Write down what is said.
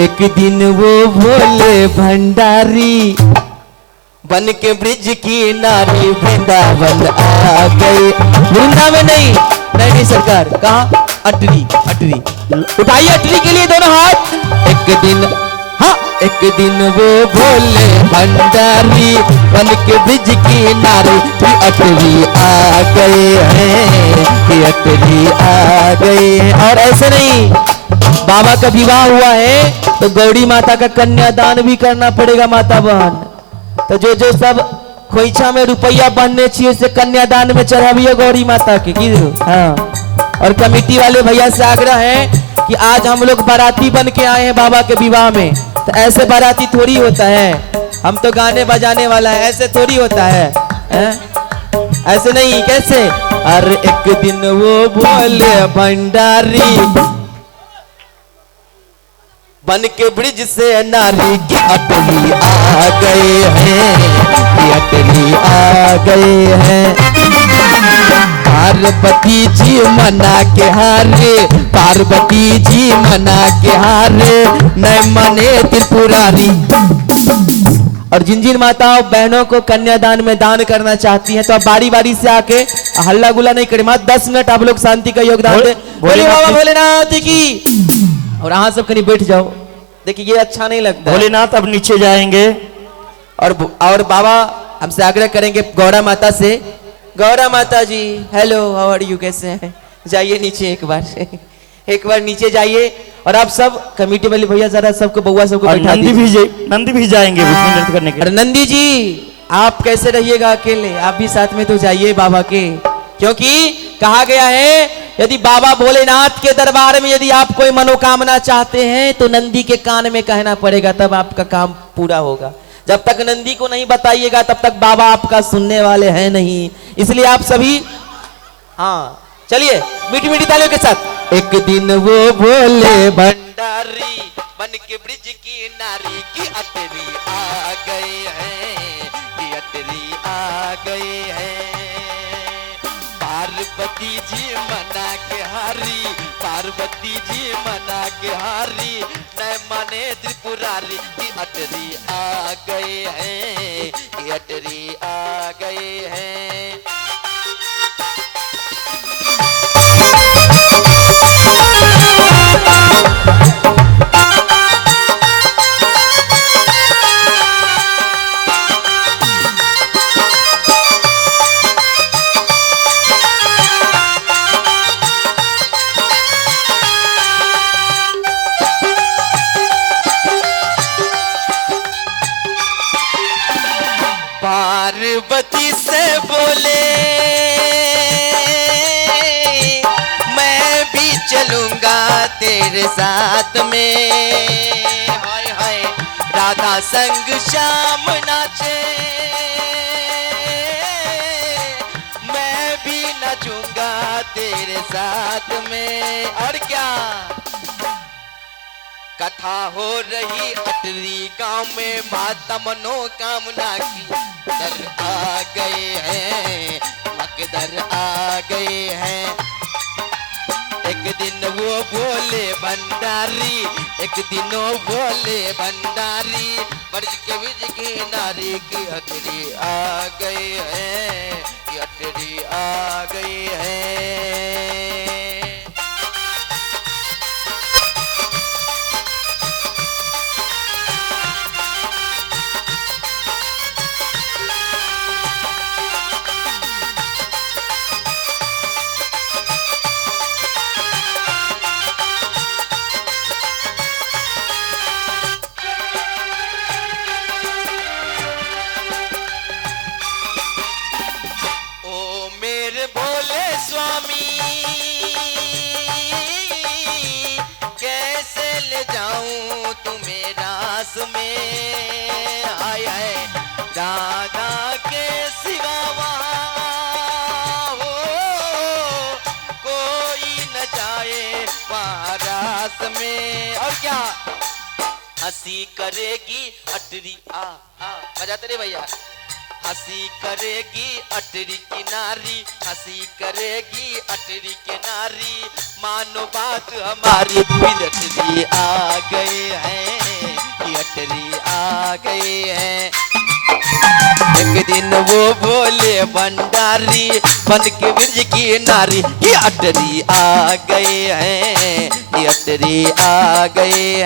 एक दिन वो भोले भंडारी बन के ब्रिज की नारी वृंदावन आ गए। वृंदावन नहीं, नहीं सरकार, कहा अटरी, अटरी उठाइए अटरी के लिए दोनों हाथ। एक दिन, हाँ एक दिन वो भोले भंडारी बन के ब्रिज की नारी अटरी आ गए हैं, अटरी आ गए हैं। और ऐसे नहीं, बाबा का विवाह हुआ है तो गौड़ी माता का कन्यादान भी करना पड़ेगा माता बहन। तो जो जो सब खोइछा में रुपया बनने चाहिए से कन्यादान में चढ़ाइए गौरी माता के। हाँ, और कमेटी वाले भैया से आग्रह है कि आज हम लोग बाराती बन के आए हैं बाबा के विवाह में, तो ऐसे बाराती थोड़ी होता है, हम तो गाने बजाने वाला है, ऐसे थोड़ी होता है, ऐसे नहीं, कैसे। अरे एक दिन वो भोले भंडारी बन के ब्रिज से नारी की अटली आ गए हैं, की अटली आ गए हैं। पार्वती जी मना के हारे, पार्वती जी मना के हारे, न मने त्रिपुरारी। और जिन जिन माताओं बहनों को कन्यादान में दान करना चाहती हैं तो आप बारी बारी से आके हल्ला गुल्ला नहीं करें, मात्र 10 मिनट आप लोग शांति का योगदान दें। बोले बाबा भोलेनाथ की। और हाँ सब कहीं बैठ जाओ, देखिए ये अच्छा नहीं लगता। भोलेनाथ अब नीचे जाएंगे और बाबा हमसे आग्रह करेंगे गौरा माता से, गौरा माता जी हेलो हाउ आर यू, कैसे हैं, जाइए नीचे एक बार नीचे जाइए। और आप सब कमेटी वाले भैया जरा सबको बउआ सबको बैठा दीजिए। नंदी भी जाएंगे नृत्य करने के। अरे नंदी जी आप कैसे रहिएगा अकेले, आप भी साथ में तो जाइए बाबा के, क्योंकि कहा गया है यदि बाबा भोलेनाथ के दरबार में यदि आप कोई मनोकामना चाहते हैं तो नंदी के कान में कहना पड़ेगा, तब आपका काम पूरा होगा। जब तक नंदी को नहीं बताइएगा तब तक बाबा आपका सुनने वाले हैं नहीं। इसलिए आप सभी, हाँ चलिए मीठी मीठी तालियों के साथ। एक दिन वो भोले भंडारी बन के ब्रिज की नारी की अटरी आ गए हैं, की अटरी आ गए हैं। पार्वती जी मना के हारी, पार्वती जी मना के हारी, न माने त्रिपुरारी की अटरी आ गए हैं, की अटरी आ गए हैं। पार्वती से बोले मैं भी चलूंगा तेरे साथ में, हाय हाय राधा संग श्याम नाचे, मैं भी नाचूंगा तेरे साथ में। और क्या कथा हो रही अटरी गांव में, माता मनोकामना की दर आ गए हैं, मकदर आ गए हैं। एक दिन वो भोले भंडारी, एक दिन वो भोले भंडारी ब्रज के ब्रिज की नारी की अटरी आ गए हैं, की अटरी आ गए हैं। हंसी करेगी अटरी आ बजाते रे भैया। हंसी करेगी अटरी की नारी, हंसी करेगी अटरी की नारी, मानो बात हमारी, अटरी आ गए हैं, गए हैं। एक दिन वो बोले भंडारी बन के ब्रिज की नारी, ये अटरी आ गए हैं, ये अटरी आ गए